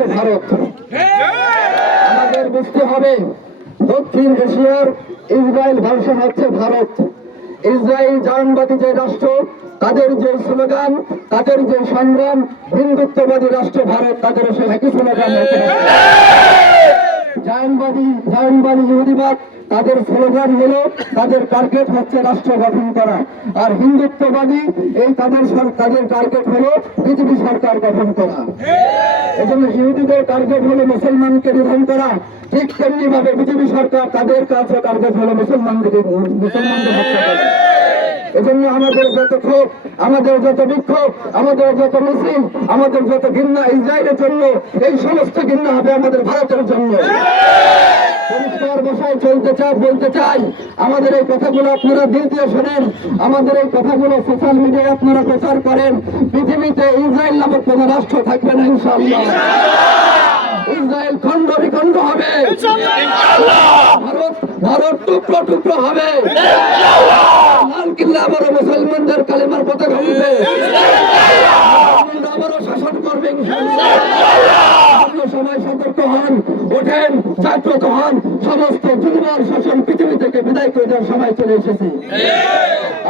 ভারত। আমাদের বুঝতে হবে, দক্ষিণ এশিয়ার ইসরায়েল ভাষা হচ্ছে ভারত। ইসরায়েল জাহানবাদী যে রাষ্ট্র, তাদের যে স্লোগান, তাদের যে সংগ্রাম, হিন্দুত্ববাদী রাষ্ট্র ভারত তাদের সে একই স্লোগান জায়নবাদী জায়নবাদী ইহুদিবাদ তাদের স্লোগান হলো, তাদের টার্গেট হচ্ছে রাষ্ট্র গঠন করা। আর হিন্দুত্ববাদী এই তাদের তাদের টার্গেট হলো বিজেপি সরকার গঠন করা। এজন্য ইহুদিদের টার্গেট হলো মুসলমানকে নিধন করা। ঠিক তেমনি ভাবে বিজেপি সরকার তাদের কাছে টার্গেট হলো মুসলমানদের মুসলমানদের হত্যা করা। এজন্য আমাদের যত ক্ষোভ, আমাদের যত বিক্ষোভ, আমাদের যত মিছিল, আমাদের যত ঘৃণা ইসরায়েলের জন্য, এই সমস্ত ঘৃণা হবে আমাদের ভারতের জন্য। চলতে চাই, বলতে চাই, আমাদের এই কথাগুলো আপনারা দিল দিয়ে শোনেন, আমাদের এই কথাগুলো সোশ্যাল মিডিয়ায় আপনারা প্রচার করেন। পৃথিবীতে ইসরায়েল নামক কোন রাষ্ট্র থাকবে না, ইনশাআল্লাহ। ইসরায়েল খণ্ড বিখণ্ড হবে। ভারত ভারত টুকরো টুকরো হবে। লাল কিল্লা আবারও মুসলমানদের কালেমার পতাকা উঠবে। আবারও শাসন সতর্ক হন, ওঠেন, জাগ্রত হন সমস্ত দুর্বার শাসন পৃথিবী থেকে বিদায় করে দেওয়ার সময় চলে এসেছে।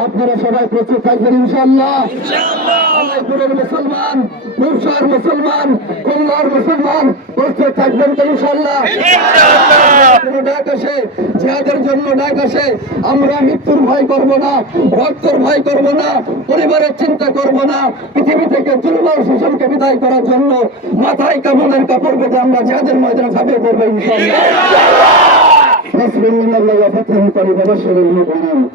আপনারা সবাই প্রস্তুত থাকবেন আলাইপুরের মুসলমান মুসলমান মুসলমান প্রস্তুত থাকবেন তো ডাক আসে জন্য ডাক আসে, আমরা মৃত্যুর ভয় করব না, রক্তর ভয় করব না, পরিবারের চিন্তা করব না, পৃথিবী থেকে দুর্বল শোষণকে বিদায় করার জন্য মাথায় কামনের কাপড় বেঁধে আমরা জিহাদের ময়দানে ঝাঁপিয়ে পড়ব, ইনশাআল্লাহ। نصر من الله وفتح قريب وبشر المؤمنين